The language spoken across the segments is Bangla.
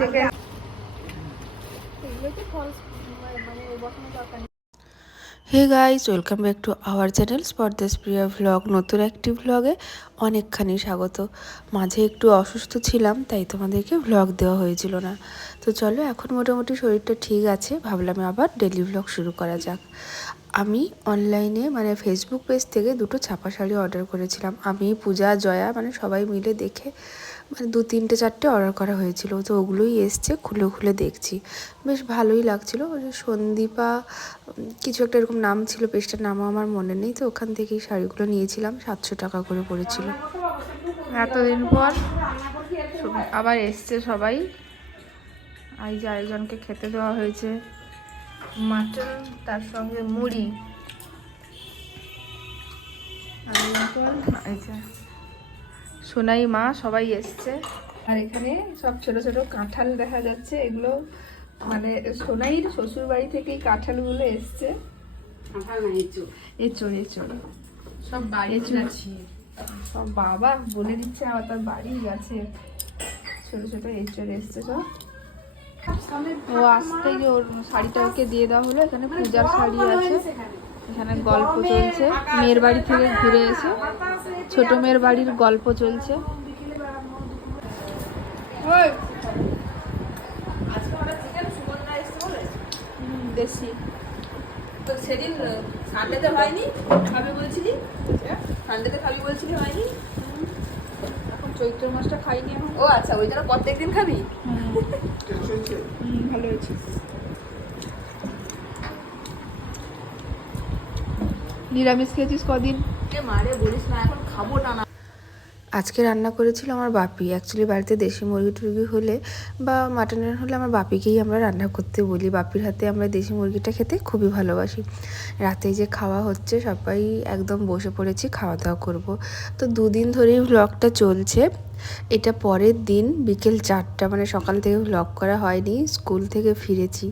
থেকে। Hey guys welcome back to our channel স্পর্দেশ Priya vlog নতুন একটি ভ্লগে অনেকখানি স্বাগত। মাঝে একটু অসুস্থ ছিলাম, তাই তোমাদেরকে ভ্লগ দেওয়া হয়েছিল না। তো চলো, এখন মোটামুটি শরীরটা ঠিক আছে। ভাবলাম আবার ডেলি ভ্লগ শুরু করা যাক। আমি অনলাইনে মানে ফেসবুক পেজ থেকে দুটো ছাপা শাড়ি অর্ডার করেছিলাম। আমি, পূজা, জয়া মানে সবাই মিলে দেখে মানে দু তিনটে চারটে অর্ডার করা হয়েছিল। তো ওগুলোই এসছে, খুলে খুলে দেখছি। বেশ ভালোই লাগছিল। সন্দীপা কিছু একটা এরকম নাম ছিল, পেজটার নামও আমার মনে নেই। তো ওখান থেকেই শাড়িগুলো নিয়েছিলাম, সাতশো টাকা করে পড়েছিল। এতদিন পর আবার এসছে সবাই। এই যে আরেকজনকে খেতে দেওয়া হয়েছে। মাটন, তার সঙ্গে মুড়ি। আর একজন এই যে। সোনাই মা সবাই এসছে। আর এখানে সব ছোট ছোট কাঁঠাল দেখা যাচ্ছে। এগুলো মানে সোনাইর শ্বশুর বাড়ি থেকে এই কাঁঠালগুলো এসছে। এচোড় এচোড়। সব বাড়ি সব বাবা বলে দিচ্ছে আবার তার বাড়ি গেছে ছোট ছোট এঁচড় এসছে সব। ও আসতে যে ওর শাড়িটা ওকে দিয়ে দেওয়া হলো। এখানে পূজার শাড়ি আছে। এখানে গল্প চলছে। মেয়ের বাড়ি থেকে ঘুরে এসে ছোট মেয়ের বাড়ির গল্প চলছে। দেশি। তো সেদিন সানডেতে হয়নি? খাবি বলছিলি? সানডেতে খাবি বলছিলি হয়নি? এখন চৈত্র মাসটা খাইনি এখন। ও আচ্ছা ওই জন্য প্রত্যেক দিন খাবি হুম, ভালো হয়েছে। নিরামিষ খেয়েছিস কদিন? মারে বলিস না এখন খাব না না আজকে রান্না করেছিল আমার বাপি। অ্যাকচুয়ালি বাড়িতে দেশি মুরগি টুরগি হলে বা মাটনের হলে আমার বাপিকেই আমরা রান্না করতে বলি। বাপির হাতে আমরা দেশি মুরগিটা খেতে খুবই ভালোবাসি। রাতে যে খাওয়া হচ্ছে সবাই একদম বসে পড়েছি খাওয়া দাওয়া করব। তো দুদিন ধরেই ভ্লগটা চলছে। এটা পরের দিন বিকেল চারটা মানে সকাল থেকে ভ্লগ করা হয়নি স্কুল থেকে ফিরেছি।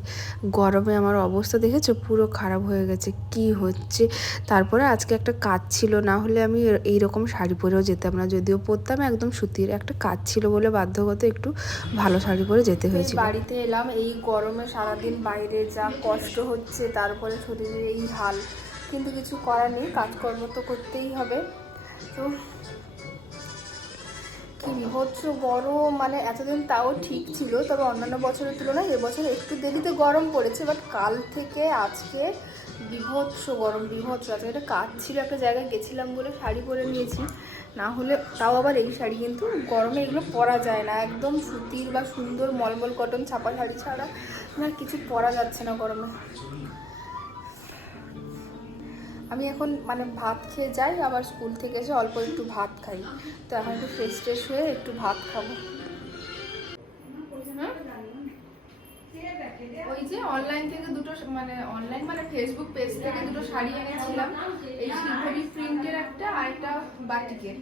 গরমে আমার অবস্থা দেখেছ? পুরো খারাপ হয়ে গেছে। কি হচ্ছে? তারপরে আজকে একটা কাজ ছিল না হলে আমি এইরকম শাড়ি পরেও যেতাম না। যদিও পরতাম একদম সুতির একটা কাজ ছিল বলে বাধ্যগত একটু ভালো শাড়ি পরে যেতে হয়েছিল। বাড়িতে এলাম এই গরমে সারাদিন বাইরে যা কষ্ট হচ্ছে তারপরে শরীরে এই হাল। কিন্তু কিছু করার নেই কাজকর্ম তো করতেই হবে। তো কি বিভৎস গরম মানে এতদিন তাও ঠিক ছিল, তবে অন্যান্য বছরের তুলনায় এবছর একটু দেরিতে গরম পড়েছে বাট কাল থেকে আজকে বিভৎস গরম, বিভৎস আছে একটা কাজ ছিল একটা জায়গায় গেছিলাম বলে শাড়ি পরে নিয়েছি, না হলে তাও আবার এই শাড়ি, কিন্তু গরমে এগুলো পরা যায় না। একদম সুতির বা সুন্দর মলমল কটন ছাপা শাড়ি ছাড়া না কিছু পরা যাচ্ছে না গরমে। আমি এখন মানে ভাত খেয়ে যাই, আবার স্কুল থেকে এসে অল্প একটু ভাত খাই। তো এখন একটু ফ্রেশ ট্রেশ হয়ে একটু ভাত খাব? ওই যে অনলাইন থেকে দুটো মানে অনলাইন মানে ফেসবুক পেজ থেকে দুটো শাড়ি এনেছিলাম। এই শিলভরি প্রিন্টের একটা আর একটা বাটিকের।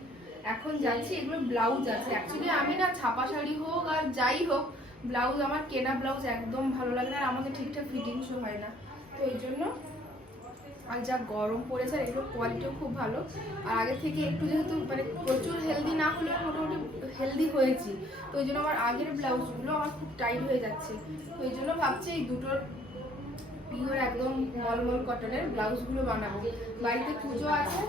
এখন যাচ্ছি, এগুলো ব্লাউজ আছে। অ্যাকচুয়ালি আমি না ছাপা শাড়ি হোক আর যাই হোক ব্লাউজ আমার কেনা ব্লাউজ একদম ভালো লাগে না আর আমাকে ঠিকঠাক ফিটিংসও হয় না। তো এই জন্য আর যা গরম পড়েছে আর এগুলোর কোয়ালিটিও খুব ভালো। আর আগে থেকে একটু যেহেতু মানে প্রচুর হেলদি না হলেও মোটামুটি হেলদি হয়েছি। তো ওই জন্য আমার আগের ব্লাউজগুলো আমার খুব টাইট হয়ে যাচ্ছে। তো এই জন্য ভাবছি এই দুটোর পিওর একদম মলমল কটনের ব্লাউজগুলো বানাবো। বাড়িতে পুজো আছে,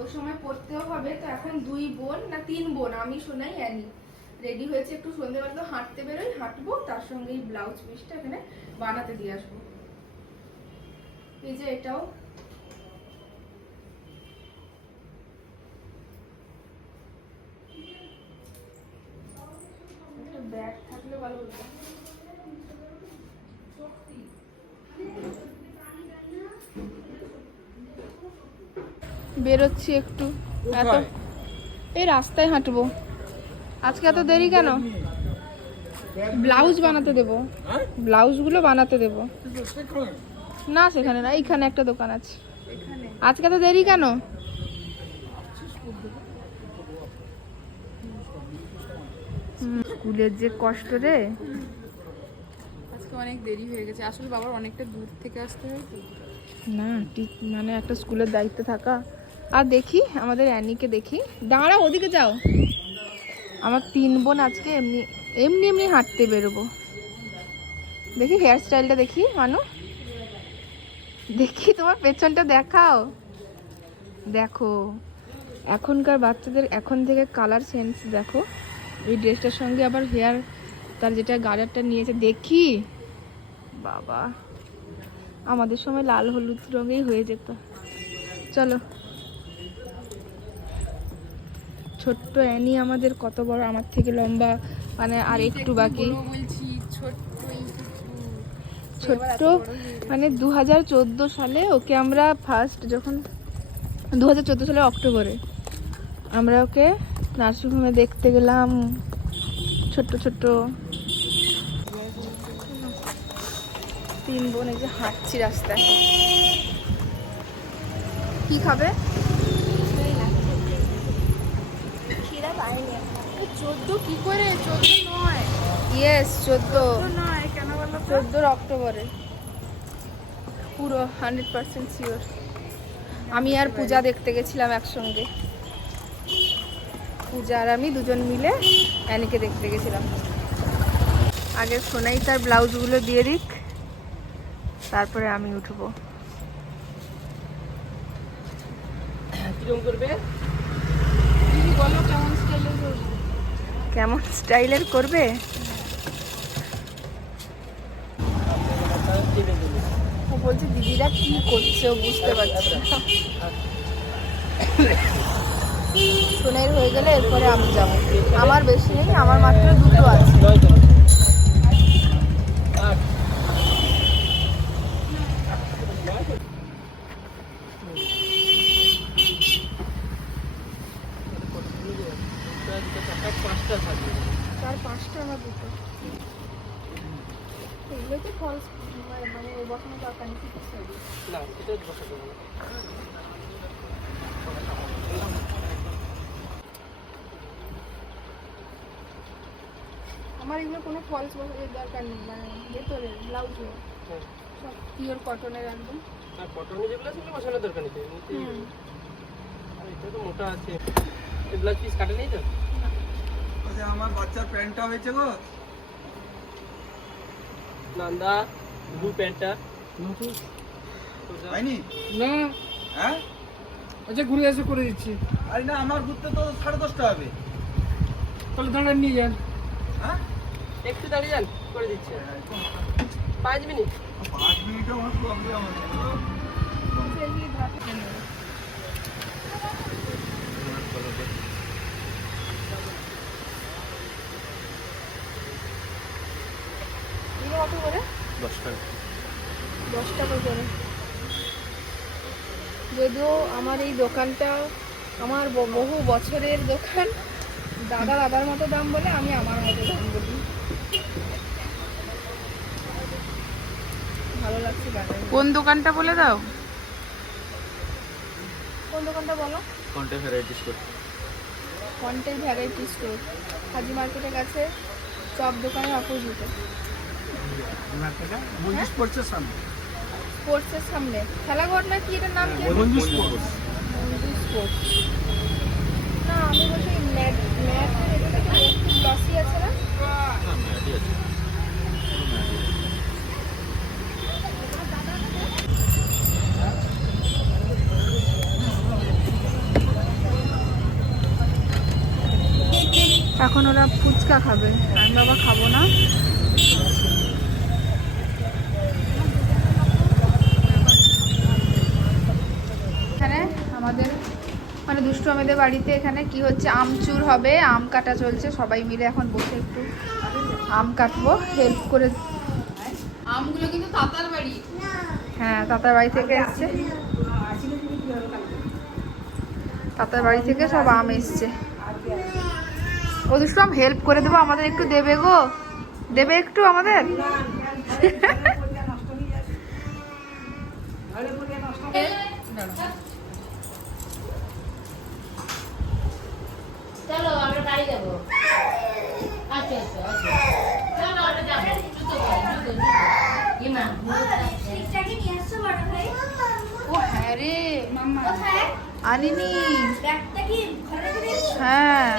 ওই সময় পরতেও হবে। তো এখন দুই বোন না তিন বোন, আমি শোনাই অ্যানি রেডি হয়েছে একটু সন্ধ্যেবেলা তো হাঁটতে বেরোই, হাঁটবো, তার সঙ্গে এই ব্লাউজ পিসটা এখানে বানাতে দিয়ে আসব। এই যে এটাও। ব্যাগ থাকলে ভালো হতো। বেরোচ্ছি একটু। এত এই রাস্তায় হাঁটবো। আজকে এত দেরি কেন? ব্লাউজ বানাতে দেবো। ব্লাউজগুলো বানাতে দেবো। না সেখানে না এইখানে একটা দোকান আছে। আজকে তো দেরি কেন? হুম, স্কুলের যে কষ্ট রে। আজকে অনেক দেরি হয়ে গেছে। আসলে বাবার অনেকটা দূর থেকে আসতে হয় না মানে একটা স্কুলের দায়িত্বে থাকা। আর দেখি আমাদের অ্যানিকে দেখি। দাঁড়া ওদিকে যাও। আমার তিন বোন আজকে এমনি এমনি এমনি হাঁটতে বেরোবো। দেখি হেয়ার স্টাইলটা দেখি মানু। দেখি তোমার পেছনটা দেখাও। দেখো, এখনকার বাচ্চাদের এখন থেকে কালার সেন্স দেখো। এই ড্রেসটার সঙ্গে আবার হেয়ার তার যেটা গার্ডারটা নিয়েছে, দেখি। বাবা, আমাদের সময় লাল হলুদ রঙেই হয়ে যেত। চলো। ছোট্ট অ্যানি আমাদের কত বড়, আমার থেকে লম্বা মানে আর একটু বাকি। ছোট্ট মানে দু হাজার চোদ্দ সালে ওকে আমরা ফার্স্ট যখন দু হাজার চোদ্দ সালে অক্টোবরে আমরা ওকে নার্সিংহোমে দেখতে গেলাম ছোট্ট ছোট্ট। তিন বোন এই যে হাঁটছি রাস্তায়। কি খাবে? চোদ্দ কি করে? চোদ্দ নয়। ইয়েস চোদ্দ নয়। চোদ্দোর অক্টোবরে। পুরো হান্ড্রেড পার্সেন্ট শিওর আমি আর পূজা দেখতে গেছিলাম একসঙ্গে। পূজা আর আমি দুজন মিলে অ্যানিকে দেখতে গেছিলাম। আগে সোনাই তার ব্লাউজগুলো দিয়ে দিক তারপরে আমি উঠবো। কেমন স্টাইলের করবে ও বলছে দিদিরা কি করছে? বুঝতে পারছে সোনের হয়ে গেলে এরপরে আমি যাব। আমার বেশি নেই আমার মাত্র দুটো আছে। তার পাঁচটা আমার দুটো। এগুলোতে ফলস মানে বসানো দরকার নেই ঠিক আছে? না এটা বসাতে হবে। আমার এগুলো কোনো ফলস বসানোর দরকার নেই মানে ভেতরে ব্লাউজে হ্যাঁ। সব পিওর কটনের একদম। আর কটনে যেগুলো সেগুলো বসানোর দরকার নেই। হুম। আর এটা তো মোটা আছে। এই ব্লাউজ পিস কাটে নেই তো? আচ্ছা আমার বাচ্চার প্যান্টটা হয়েছে গো। নান্দা ব্লু প্যান্টটা। হয়নি? না। হ্যাঁ? আচ্ছা ঘুরে এসে করে দিচ্ছি। আরে না আমার ঘুরতে তো সাড়ে দশটা হবে। তাহলে দাঁড়ান নিয়ে যান। হ্যাঁ? একটু দাঁড়িয়ে যান করে দিচ্ছি। পাঁচ মিনিট। পাঁচ মিনিটও আমার প্রবলেম আছে এগুলো কত করে দশ টাকা দশ টাকা করে যদিও আমার এই দোকানটা আমার বহু বছরের দোকান দাদা দাদার মতো দাম বলে আমি আমার মতো দাম বলি। ভালো লাগছে বাজারে কোন দোকানটা বলে দাও? কোন দোকানটা বলো? কন্টে ভ্যারাইটি স্টোর কন্টেল ভ্যারাইটি স্টোর হাজি মার্কেটের কাছে চপ দোকানের অপোজিটে মঞ্জু স্পোর্টসের সামনে? স্পোর্টসের সামনে। খেলাঘর না কি এটার নাম কি? মঞ্জু স্পোর্টস মঞ্জু স্পোর্টস না আমি বলছি ম্যাট ম্যাটের এটা তো একটু গ্লসি আছে না? এখন ওরা ফুচকা খাবে। আমি বাবা খাব না এখানে আমাদের মানে দুষ্টু আমাদের বাড়িতে এখানে কি হচ্ছে? আমচুর হবে আম কাটা চলছে সবাই মিলে এখন বসে একটু আম কাটবো হেল্প করে আমগুলো কিন্তু তাতার বাড়ি। হ্যাঁ তাতার বাড়ি থেকে এসছে। তাতার বাড়ি থেকে সব আম এসছে। ও দুষ্টু আম হেল্প করে দেবো আমাদের একটু দেবে গো। দেবে একটু আমাদের? চলো আমরা আচ্ছা আচ্ছা আচ্ছা। চলো আমরা যাব জুতো পরে, জুতো জুতো। ইমা ও হ্যাঁ রে আনিনি। হ্যাঁ।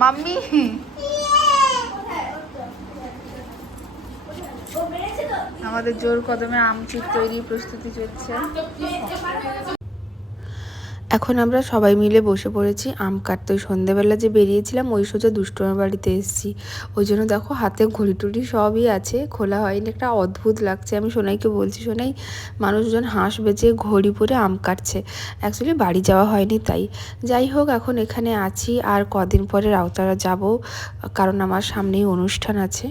মাম্মি। আমাদের জোর কদমে আমচুর তৈরি প্রস্তুতি চলছে। এখন আমরা সবাই মিলে বসে পড়েছি, আম কাটতে। ওই সন্ধেবেলা যে বেরিয়েছিলাম, ওই সোজা দুষ্টমের বাড়িতে এসেছি। ওই জন্য দেখো, হাতে ঘড়ি টুড়ি সবই আছে, খোলা হয়নি। একটা অদ্ভুত লাগছে। আমি সোনাইকে বলছি, সোনাই, মানুষজন হাঁস বেঁচে ঘড়ি পরে আম কাটছে। অ্যাকচুয়ালি বাড়ি যাওয়া হয়নি তাই। যাই হোক, এখন এখানে আছি। আর কদিন পরে রাউতারা যাব, কারণ আমার সামনেই অনুষ্ঠান আছে।